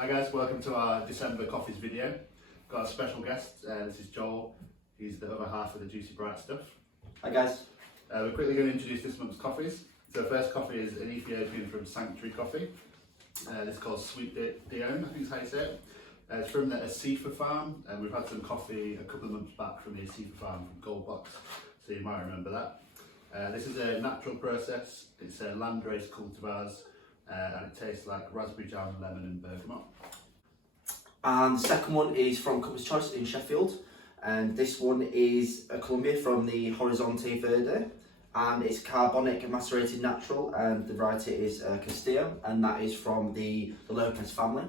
Hi guys, welcome to our December Coffees video. Got a special guest, this is Joel. He's the other half of the Juicy Bright stuff. Hi guys. We're quickly going to introduce this month's coffees. So the first coffee is an Ethiopian from Sanctuary Coffee. This is called Sweet Dion, I think is how you say it. It's from the Asifa farm, and we've had some coffee a couple of months back from the Asifa farm from Goldbox, so you might remember that. This is a natural process. It's a landrace cultivars, and it tastes like raspberry jam, lemon and bergamot. And the second one is from Cupper's Choice in Sheffield, and this one is a Colombia from the Horizonte Verde, and it's carbonic macerated natural, and the variety is Castillo, and that is from the Lopez family.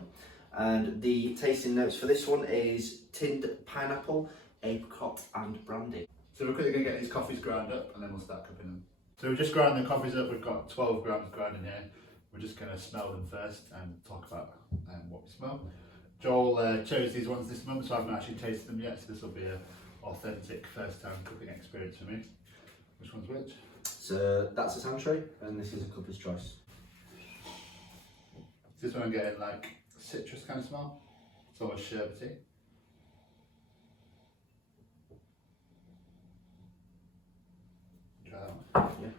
And the tasting notes for this one is tinned pineapple, apricot and brandy. So we're quickly going to get these coffees ground up and then we'll start cooking them. So we've just ground the coffees up, we've got 12 grams ground in here. We're just going to smell them first and talk about what we smell. Joel chose these ones this month, so I haven't actually tasted them yet, so this will be an authentic first time cooking experience for me. Which one's which? So that's a Sanctuary and this is a Cupper's Choice. This one I'm getting like citrus kind of smell. It's almost sherbety. Try that one.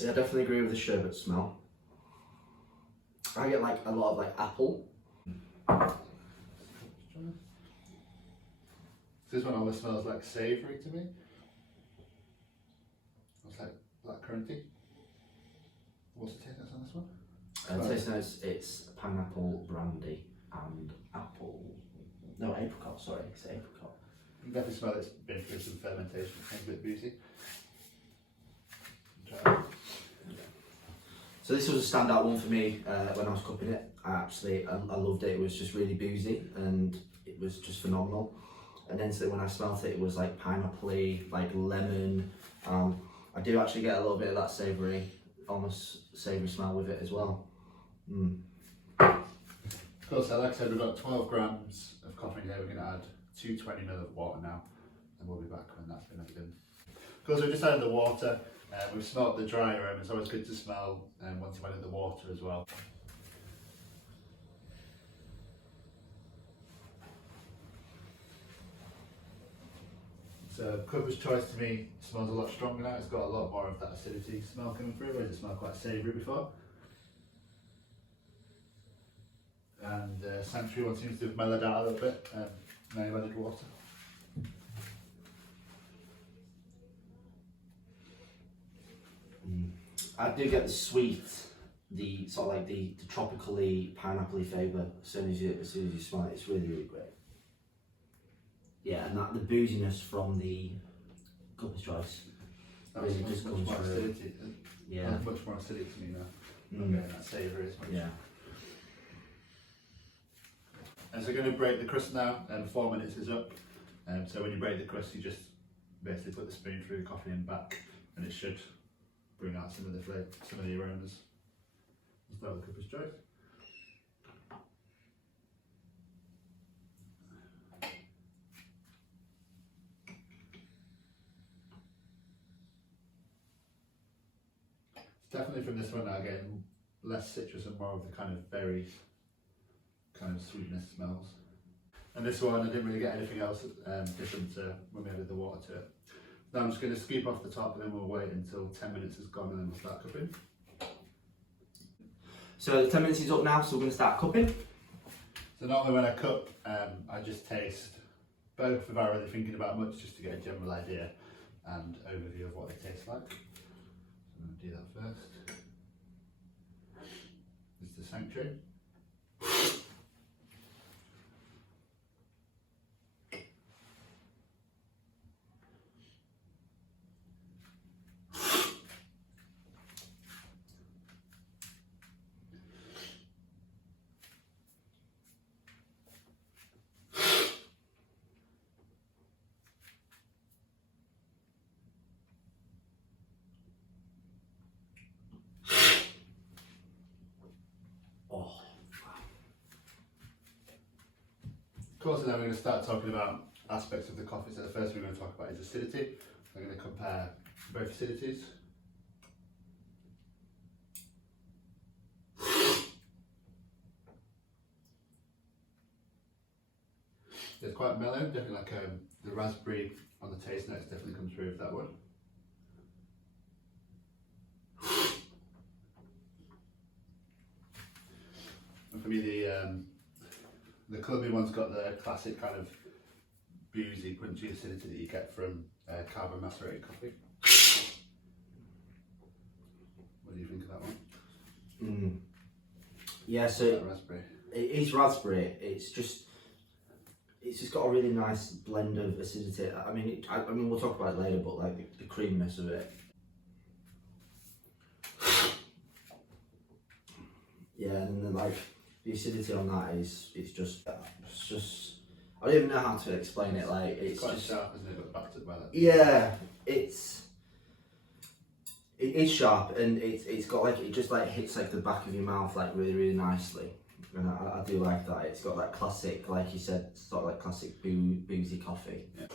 Yeah, I definitely agree with the sherbet smell. I get like a lot of like apple. This one almost smells like savoury to me. It's like blackcurranty. What's the taste notes on this one? Taste notes, it's pineapple, brandy and apple. No, apricot, sorry, it's apricot. You can definitely smell it's been through some fermentation, it's a bit boozy. Try it. So this was a standout one for me when I was cupping it. I loved it. It was just really boozy and it was just phenomenal. And then so when I smelt it, it was like pineapple-y, like lemon. I do actually get a little bit of that savoury, almost savoury smell with it as well. Of course, like I said, we've got 12 grams of coffee in here. We're going to add 220 ml of water now, and we'll be back when that's been added in. Of course, we've just added the water. We've smelled the dry aroma. It's always good to smell once you've added the water as well. So Cupper's Choice to me smells a lot stronger now. It's got a lot more of that acidity smell coming through, whereas it smelled quite savoury before. And Sanctuary one seems to have mellowed out a little bit. Now you've added water. I do get the sweet, the sort of like the tropically pineapple-y flavour as soon as you smell it. It's really, really great. Yeah, and that the booziness from the Cupper's Choice really just comes more through. acidity. Yeah, Much more acidity to me now. Not getting that savoury as much. yeah. And so we're going to break the crust now, and 4 minutes is up. So when you break the crust, you just basically put the spoon through the coffee and back, and it should bring out some of the flavour, some of the aromas. We'll start with Cupper's Choice. Definitely from this one I get less citrus and more of the kind of berries, kind of sweetness smells. And this one I didn't really get anything else different to when we added the water to it. Now I'm just going to scoop off the top and then we'll wait until 10 minutes has gone and then we'll start cupping. So the 10 minutes is up now, so we're going to start cupping. So normally when I cup, I just taste both without really thinking about much, just to get a general idea and overview of what they taste like. So I'm going to do that first. This is the Sanctuary. Of course, then we're going to start talking about aspects of the coffee. So the first thing we're going to talk about is acidity. We're going to compare both acidities. It's quite mellow, definitely like the raspberry on the taste notes definitely comes through with that one. And for me, the Colombian one's got the classic kind of boozy, punchy acidity that you get from carbon macerated coffee. What do you think of that one? Yeah, so That raspberry. it is raspberry. It's just got a really nice blend of acidity. I mean, I mean, we'll talk about it later, but like the creaminess of it. Yeah, and then like the acidity on that it's just I don't even know how to explain it. Like it's quite just sharp, isn't it? But backed up by that. yeah, it is sharp, and it's got like it just like hits like the back of your mouth like really nicely, and I do like that. It's got that classic, like you said, sort of like classic boozy coffee. Yeah.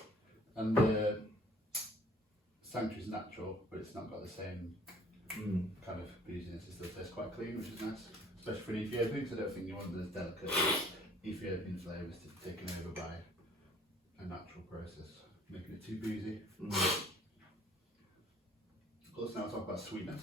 And the Sanctuary's natural, but it's not got the same kind of booziness. It still tastes quite clean, which is nice, especially for an Ethiopian, because I don't think you want those delicate Ethiopian flavours to be taken over by a natural process, making it too boozy. Let's now talk about sweetness.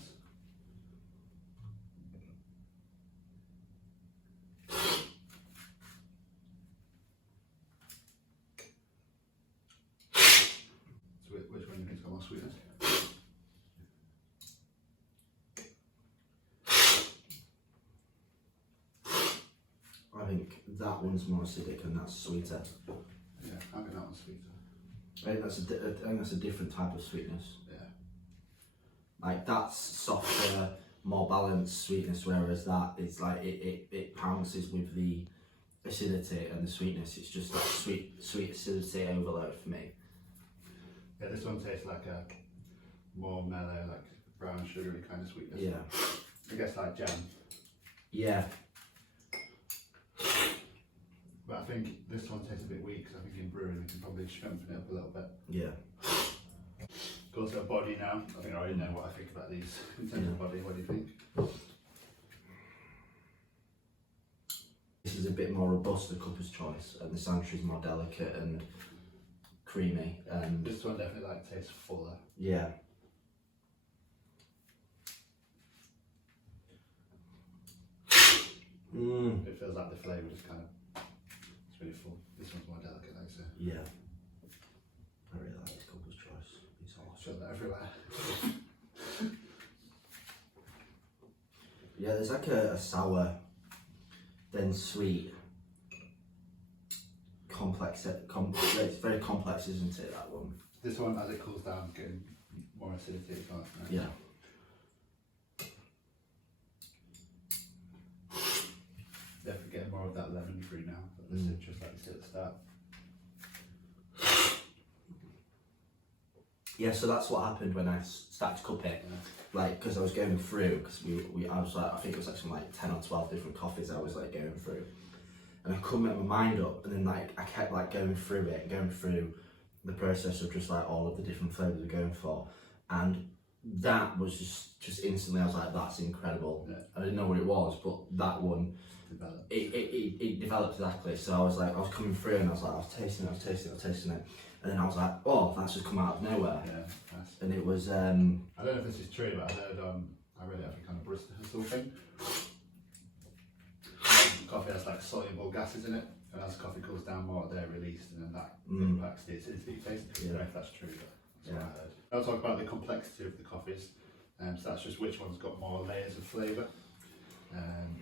So which one do you think's got more sweetness? I think that one's more acidic and that's sweeter. Yeah, I think that one's sweeter. I think that's a different type of sweetness. Yeah. Like that's softer, more balanced sweetness, whereas that is like it pounces with the acidity and the sweetness. It's just like sweet acidity overload for me. Yeah, this one tastes like a more mellow, like brown sugary kind of sweetness. Yeah. I guess like jam. Yeah. But I think this one tastes a bit weak, so I think in brewing we can probably strengthen it up a little bit. Yeah. Go to body now. I think I already know what I think about these in terms of body. What do you think? This is a bit more robust, the Cupper's Choice, and the Sanctuary is more delicate and creamy. And This one definitely like tastes fuller. yeah. It feels like the flavour is kind of, it's really full. This one's more delicate, like I say. Yeah. I really like this Cupper's Choice. It's awesome. Show that everywhere. Yeah, there's like a sour, then sweet, complex. It's very complex, isn't it? That one. This one, as it cools down, getting more acidity. It's nice. Yeah. Definitely getting more of that lemon fruit now. The citrus, like you said at the start. Yeah, so that's what happened when I started to cup it. Yeah. Like, because I was going through, because I was like, I think it was like some like 10 or 12 different coffees I was like going through. And I couldn't make my mind up, and then like I kept like going through the process of just like all of the different flavours we're going for. And that was just instantly, I was like, that's incredible. Yeah. I didn't know what it was, but that one, Developed. it developed exactly. So I was like, I was coming through and I was like, I was tasting it. And then I was like, oh, that's just come out of nowhere. Yeah, nice. And it was, I don't know if this is true, but I read it, I think, on a Bristol Hustle thing. Coffee has like soluble gases in it, and as coffee cools down more, they're released, and then that impacts the acidity taste. I don't know if that's true, but that's what I heard. I'll talk about the complexity of the coffees. So that's just which one's got more layers of flavour. And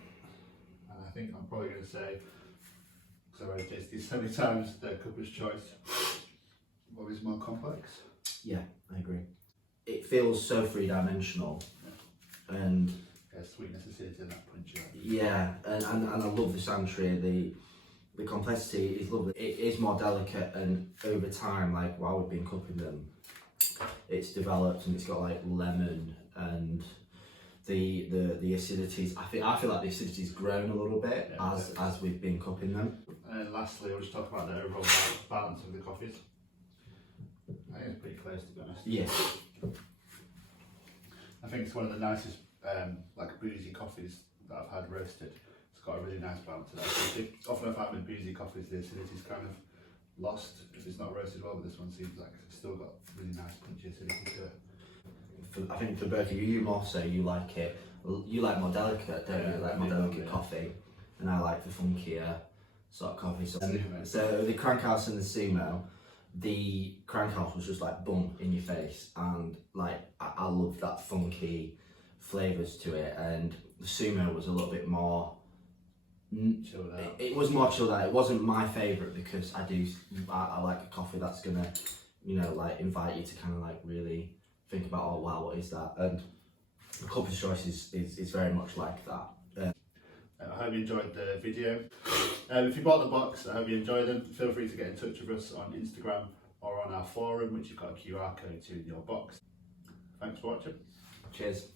I think I'm probably going to say, because I've already tasted these so many times, the Cupper's Choice. What is more complex? yeah, I agree. It feels so three-dimensional, and Yeah, sweetness, acidity, and that punch. yeah, and I love the Sanctuary. The complexity is lovely. It is more delicate, and over time, like while we've been cupping them, it's developed and it's got like lemon and the acidities. I feel like the acidity's grown a little bit as we've been cupping them. And then lastly, we'll just talk about the overall balance of the coffees. I think it's pretty close, to be honest. Yeah. I think it's one of the nicest, like boozy coffees that I've had roasted. It's got a really nice balance to that. Often I find with boozy coffees, the acidity is kind of lost if it's not roasted well, but this one seems like it's still got really nice punchy acidity to it. I think for both of you, you more so, you like it, you like more delicate, don't Yeah, you? Like I more do, delicate yeah. coffee, and I like the funkier sort of coffee. So, Sumo. so the Crankhouse and the Sumo, the Crankhouse was just like boom in your face, and like I love that funky flavours to it, and the Sumo was a little bit more. Chilled out. It was more chilled out. It wasn't my favourite because I like a coffee that's gonna, you know, like invite you to kind of like really think about, oh wow, what is that? And the Cup of Choice is very much like that. I hope you enjoyed the video. If you bought the box, I hope you enjoyed them. Feel free to get in touch with us on Instagram or on our forum, which you've got a QR code to in your box. Thanks for watching. Cheers.